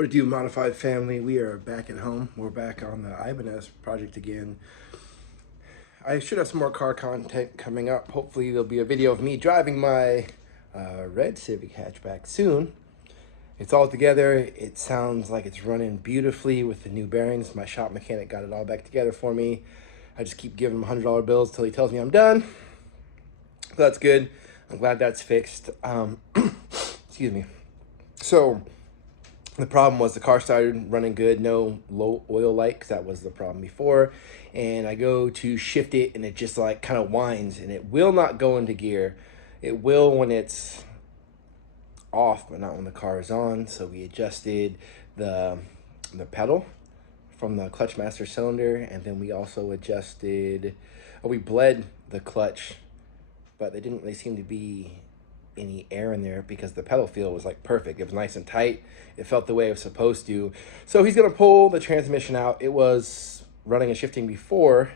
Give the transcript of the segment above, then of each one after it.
What to do, Modified family? We are back at home. We're back on the Ibanez project again. I should have some more car content coming up. Hopefully there'll be a video of me driving my red Civic hatchback soon. It's all together. It sounds like it's running beautifully with the new bearings. My shop mechanic got it all back together for me. I just keep giving him $100 bills till he tells me I'm done. So that's good. I'm glad that's fixed. Excuse me. So the problem was the car started running good, no low oil light, because that was the problem before. And I go to shift it and it just like kind of whines and it will not go into gear. It will when it's off, but not when the car is on. So we adjusted the pedal from the clutch master cylinder, and then we also adjusted, we bled the clutch, but there didn't really seem to be any air in there because the pedal feel was like perfect. It was nice and tight. It felt the way it was supposed to. So he's gonna pull the transmission out. It was running and shifting before,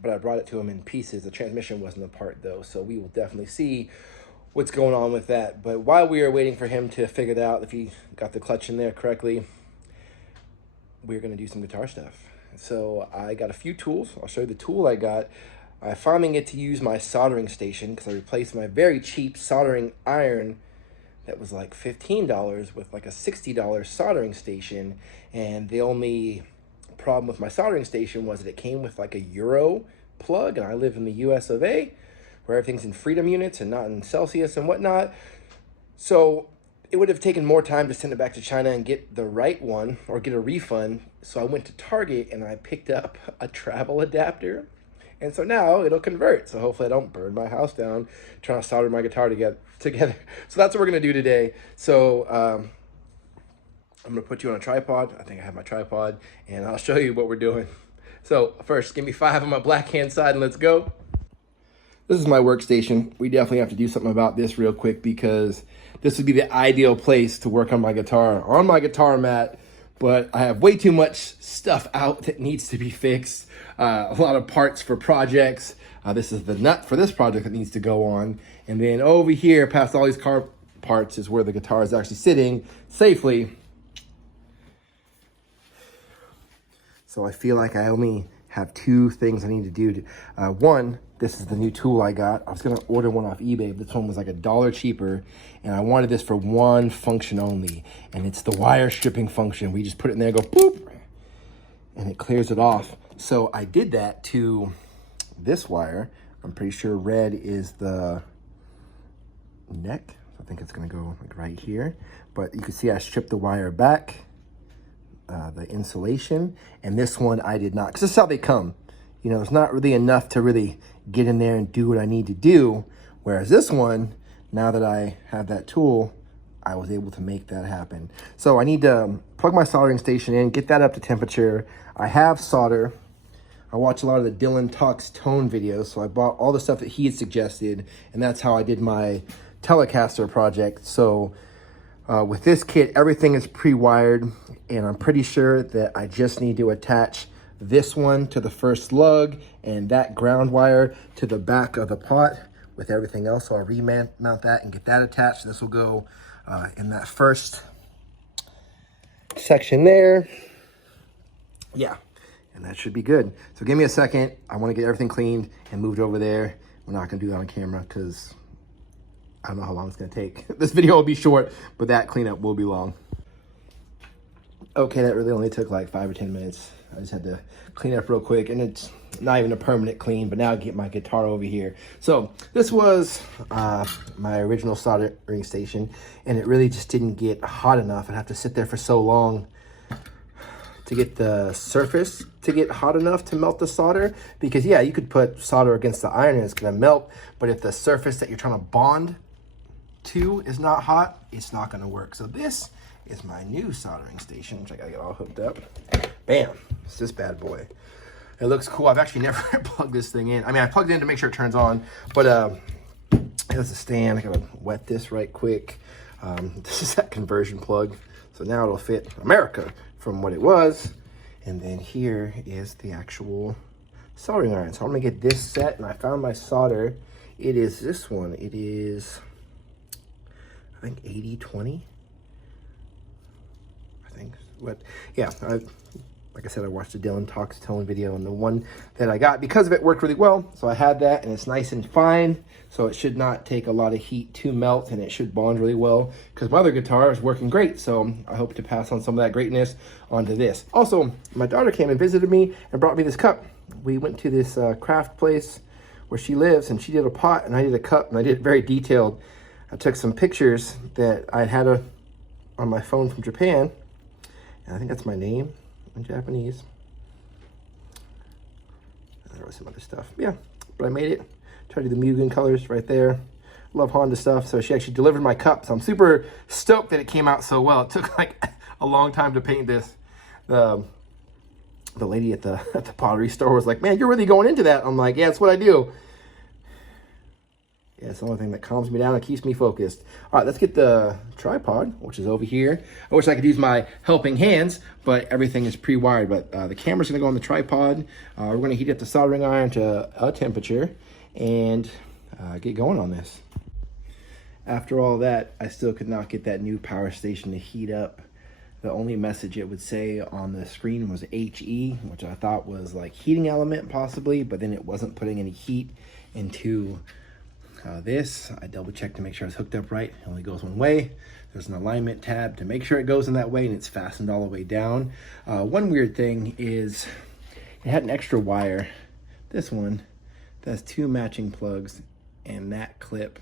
but I brought it to him in pieces. The transmission wasn't a part though, so we will definitely see what's going on with that. But while we are waiting for him to figure it out, if he got the clutch in there correctly, we're gonna do some guitar stuff. So I got a few tools. I'll show you the tool I got. I finally get to use my soldering station because I replaced my very cheap soldering iron that was like $15 with like a $60 soldering station. And the only problem with my soldering station was that it came with like a Euro plug, and I live in the US of A, where everything's in freedom units and not in Celsius and whatnot. So it would have taken more time to send it back to China and get the right one or get a refund. So I went to Target and I picked up a travel adapter. And so now it'll convert. So hopefully I don't burn my house down trying to solder my guitar together. So that's what we're gonna do today. So I'm gonna put you on a tripod. I think I have my tripod, and I'll show you what we're doing. So first, give me 5 on my black hand side and let's go. This is my workstation. We definitely have to do something about this real quick because this would be the ideal place to work on my guitar mat. But I have way too much stuff out that needs to be fixed. A lot of parts for projects. This is the nut for this project that needs to go on. And then over here, past all these car parts, is where the guitar is actually sitting safely. So I feel like I only have 2 things I need to do. One, this is the new tool I got. I was gonna order one off eBay, but this one was like $1 cheaper, and I wanted this for one function only, and it's the wire stripping function. We just put it in there, go boop, and it clears it off. So I did that to this wire. I'm pretty sure red is the neck. I think it's gonna go like right here, but you can see I stripped the wire back, the insulation, and this one I did not, because this is how they come. You know, it's not really enough to really get in there and do what I need to do. Whereas this one, now that I have that tool, I was able to make that happen. So I need to plug my soldering station in, get that up to temperature. I have solder. I watch a lot of the Dylan Talks Tone videos, so I bought all the stuff that he had suggested, and that's how I did my Telecaster project. So with this kit, everything is pre-wired, and I'm pretty sure that I just need to attach this one to the first lug and that ground wire to the back of the pot with everything else. So I'll remount that and get that attached. This will go in that first section there. Yeah, and that should be good. So give me a second. I want to get everything cleaned and moved over there. We're not going to do that on camera because I don't know how long it's going to take. This video will be short, but that cleanup will be long. Okay, that really only took like 5 or 10 minutes. I just had to clean up real quick, and it's not even a permanent clean, but now I get my guitar over here. So this was my original soldering station, and it really just didn't get hot enough. I'd have to sit there for so long to get the surface to get hot enough to melt the solder, because yeah, you could put solder against the iron and it's gonna melt, but if the surface that you're trying to bond to is not hot, it's not gonna work. So this is my new soldering station, which I gotta get all hooked up. Bam, it's this bad boy. It looks cool. I've actually never plugged this thing in. I mean, I plugged it in to make sure it turns on, but there's a stand. I gotta wet this right quick. This is that conversion plug. So now it'll fit America from what it was. And then here is the actual soldering iron. So I'm gonna get this set, and I found my solder. It is this one. It is, I think, 80-20. But yeah, like I said, I watched the Dylan Talks Tone video, and the one that I got, because of it, worked really well. So I had that, and it's nice and fine. So it should not take a lot of heat to melt, and it should bond really well, because my other guitar is working great. So I hope to pass on some of that greatness onto this. Also, my daughter came and visited me and brought me this cup. We went to this craft place where she lives, and she did a pot and I did a cup, and I did it very detailed. I took some pictures that I had on my phone from Japan, and I think that's my name in Japanese. There was some other stuff. Yeah, but I made it. Tried to do the Mugen colors right there. Love Honda stuff. So she actually delivered my cup. So I'm super stoked that it came out so well. It took like a long time to paint this. The lady at the pottery store was like, "Man, you're really going into that." I'm like, "Yeah, it's what I do." Yeah, it's the only thing that calms me down and keeps me focused. All right, let's get the tripod, which is over here. I wish I could use my helping hands, but everything is pre-wired. But the camera's gonna go on the tripod. We're gonna heat up the soldering iron to a temperature and get going on this. After all that, I still could not get that new power station to heat up. The only message it would say on the screen was HE, which I thought was like heating element possibly, but then it wasn't putting any heat into this. I double checked to make sure it's hooked up right. It only goes one way. There's an alignment tab to make sure it goes in that way, and it's fastened all the way down. One weird thing is it had an extra wire. This one that has 2 matching plugs and that clip.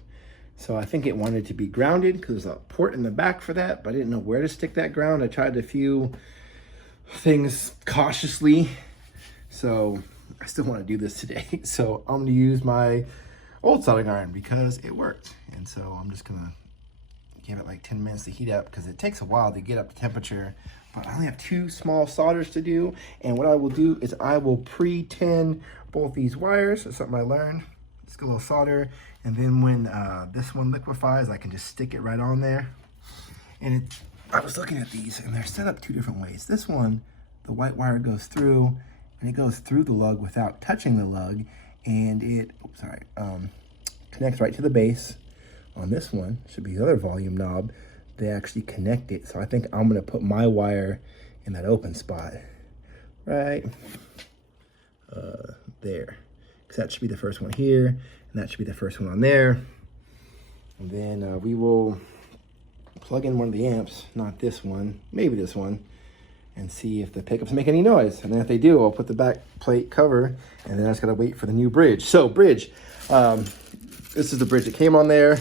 So I think it wanted to be grounded because there's a port in the back for that, but I didn't know where to stick that ground. I tried a few things cautiously, so I still want to do this today. So I'm going to use my old soldering iron because it worked. And so I'm just gonna give it like 10 minutes to heat up because it takes a while to get up to temperature. But I only have 2 small solders to do. And what I will do is I will pre-tin both these wires. That's something I learned. Just a little solder. And then when this one liquefies, I can just stick it right on there. And I was looking at these and they're set up 2 different ways. This one, the white wire goes through and it goes through the lug without touching the lug. And it, connects right to the base. On this one, should be the other volume knob, they actually connect it. So I think I'm gonna put my wire in that open spot, right there. Because that should be the first one here, and that should be the first one on there. And then we will plug in one of the amps, not this one, maybe this one, and see if the pickups make any noise. And then if they do, I'll put the back plate cover, and then I just gotta wait for the new bridge. So bridge, this is the bridge that came on there.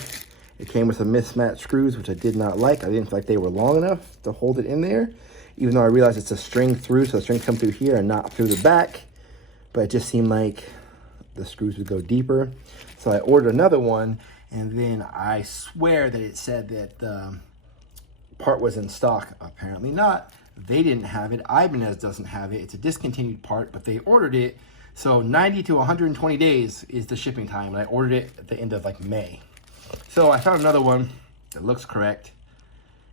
It came with some mismatched screws, which I did not like. I didn't feel like they were long enough to hold it in there, even though I realized it's a string through, so the string come through here and not through the back. But it just seemed like the screws would go deeper. So I ordered another one, and then I swear that it said that the part was in stock. Apparently not. They didn't have it. Ibanez doesn't have it. It's a discontinued part, but they ordered it. So 90 to 120 days is the shipping time. And I ordered it at the end of like May. So I found another one that looks correct.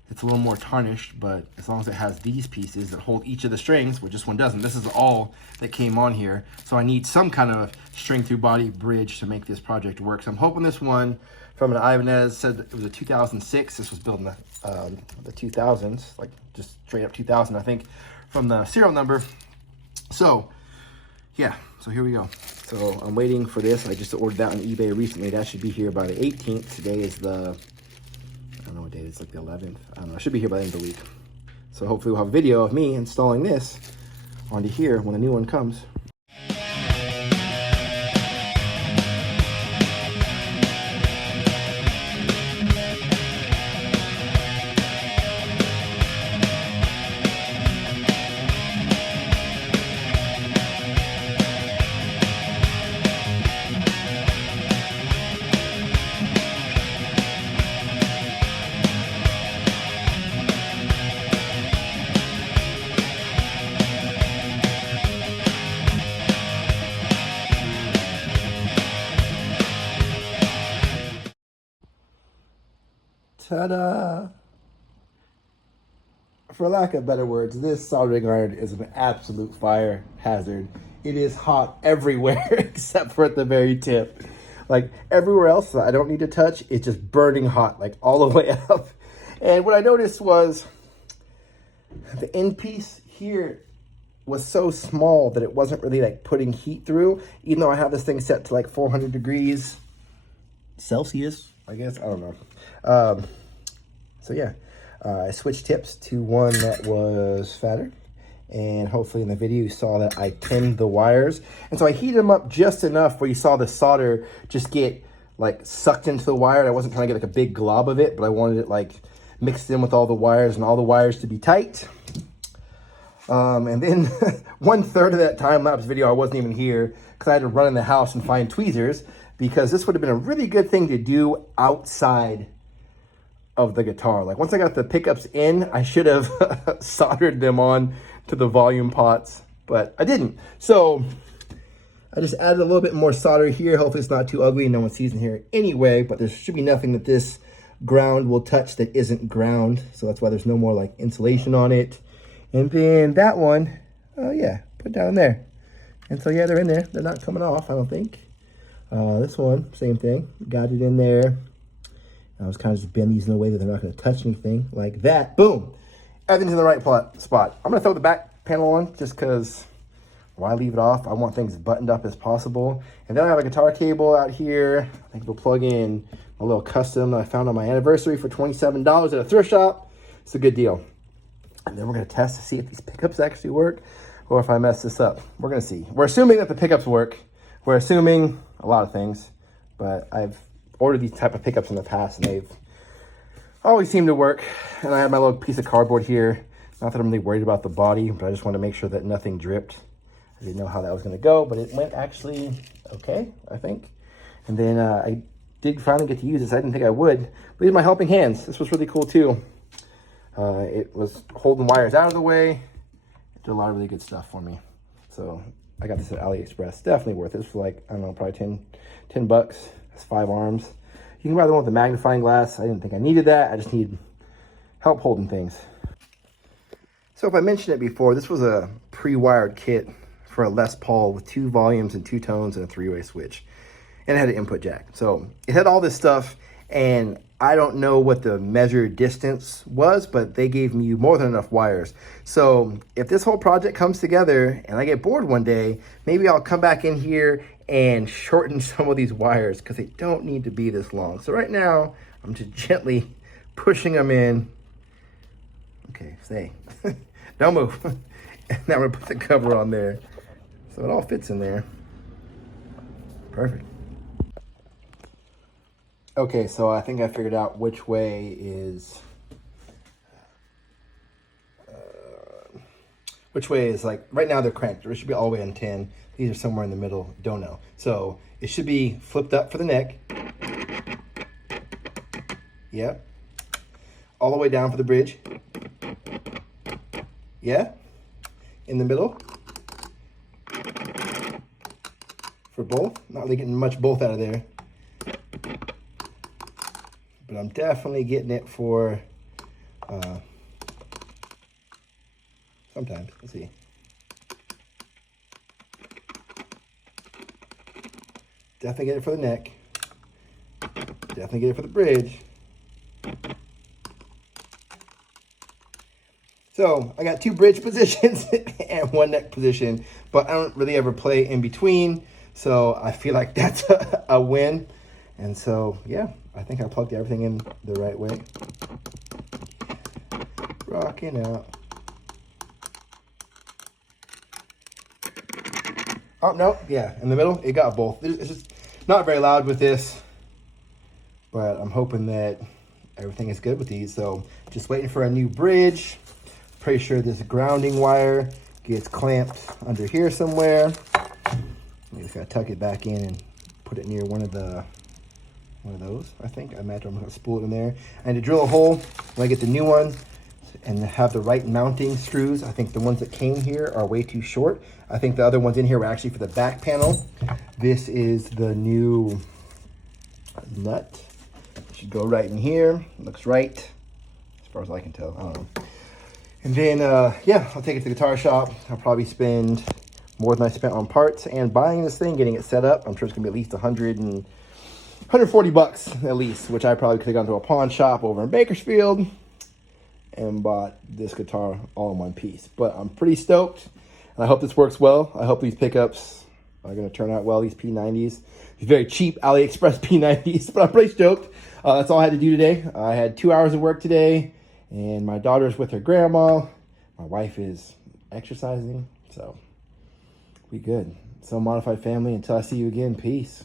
It's a little more tarnished, but as long as it has these pieces that hold each of the strings, which this one doesn't. This is all that came on here. So I need some kind of string through body bridge to make this project work. So I'm hoping this one from an Ibanez said it was a 2006. This was built in the 2000s, like just straight up 2000, I think, from the serial number. So yeah, so here we go. So I'm waiting for this. I just ordered that on eBay recently. That should be here by the 18th. Today is the, I don't know what date, it's like the 11th. I don't know, it should be here by the end of the week. So hopefully we'll have a video of me installing this onto here when the new one comes. Ta-da! For lack of better words, this soldering iron is an absolute fire hazard. It is hot everywhere except for at the very tip. Like everywhere else I don't need to touch, it's just burning hot, like all the way up. And what I noticed was The end piece here was so small that it wasn't really like putting heat through, even though I have this thing set to like 400 degrees Celsius, I guess. I don't know. So yeah, I switched tips to one that was fatter. And hopefully in the video you saw that I tinned the wires. And so I heated them up just enough where you saw the solder just get like sucked into the wire. I wasn't trying to get like a big glob of it, but I wanted it like mixed in with all the wires and all the wires to be tight. And then 1/3 of that time-lapse video, I wasn't even here because I had to run in the house and find tweezers, because this would have been a really good thing to do outside of the guitar. Like once I got the pickups in, I should have soldered them on to the volume pots, but I didn't. So I just added a little bit more solder here. Hopefully it's not too ugly. No one sees in here anyway, but there should be nothing that this ground will touch that isn't ground. So that's why there's no more like insulation on it. And then that one, oh yeah, put down there. And so yeah, they're in there. They're not coming off, I don't think. This one, same thing. Got it in there. I was kind of just bend these in a way that they're not going to touch anything like that. Boom. Everything's in the right spot. I'm going to throw the back panel on just because why leave it off? I want things buttoned up as possible. And then I have a guitar cable out here. I think we'll plug in a little custom that I found on my anniversary for $27 at a thrift shop. It's a good deal. And then we're going to test to see if these pickups actually work or if I mess this up. We're going to see. We're assuming that the pickups work. We're assuming a lot of things, but I've ordered these type of pickups in the past and they've always seemed to work. And I have my little piece of cardboard here. Not that I'm really worried about the body, but I just want to make sure that nothing dripped. I didn't know how that was going to go, but it went actually okay, I think. And then I did finally get to use this. I didn't think I would. But these are my helping hands. This was really cool too. It was holding wires out of the way. It did a lot of really good stuff for me. So I got this at AliExpress. Definitely worth it. It's for like, I don't know, probably 10 bucks. It's 5 arms. You can buy the one with the magnifying glass. I didn't think I needed that. I just need help holding things. So if I mentioned it before, this was a pre-wired kit for a Les Paul with 2 volumes and 2 tones and a 3-way switch. And it had an input jack. So it had all this stuff, and I don't know what the measured distance was, but they gave me more than enough wires. So if this whole project comes together and I get bored one day, maybe I'll come back in here and shorten some of these wires because they don't need to be this long. So right now, I'm just gently pushing them in. Okay, stay. Don't move. And now I'm gonna put the cover on there. So it all fits in there. Perfect. Okay, so I think I figured out which way is like, right now they're cranked. It should be all the way on 10. These are somewhere in the middle, don't know. So it should be flipped up for the neck. Yep. All the way down for the bridge. Yeah. In the middle. For both. Not really getting much both out of there. But I'm definitely getting it for sometimes. Let's see. Definitely get it for the neck. Definitely get it for the bridge. So I got 2 bridge positions and 1 neck position, but I don't really ever play in between. So I feel like that's a win. And so, yeah, I think I plugged everything in the right way. Rocking out. Oh, no, yeah, in the middle, it got both. It's just not very loud with this, but I'm hoping that everything is good with these. So just waiting for a new bridge. Pretty sure this grounding wire gets clamped under here somewhere. I just gotta tuck it back in and put it near one of those, I think. I imagine I'm gonna spool it in there. I need to drill a hole when I get the new one and have the right mounting screws. I think the ones that came here are way too short. I think the other ones in here were actually for the back panel. This is the new nut. It should go right in here. Looks right, as far as I can tell. I don't know. And then, yeah, I'll take it to the guitar shop. I'll probably spend more than I spent on parts and buying this thing, getting it set up. I'm sure it's gonna be at least 140 bucks at least, which I probably could have gone to a pawn shop over in Bakersfield and bought this guitar all in one piece. But I'm pretty stoked, and I hope this works well. I hope these pickups are going to turn out well, these P90s. These very cheap AliExpress P90s, but I'm pretty stoked. That's all I had to do today. I had 2 hours of work today, and my daughter's with her grandma. My wife is exercising, so we good. So Modified family, until I see you again, peace.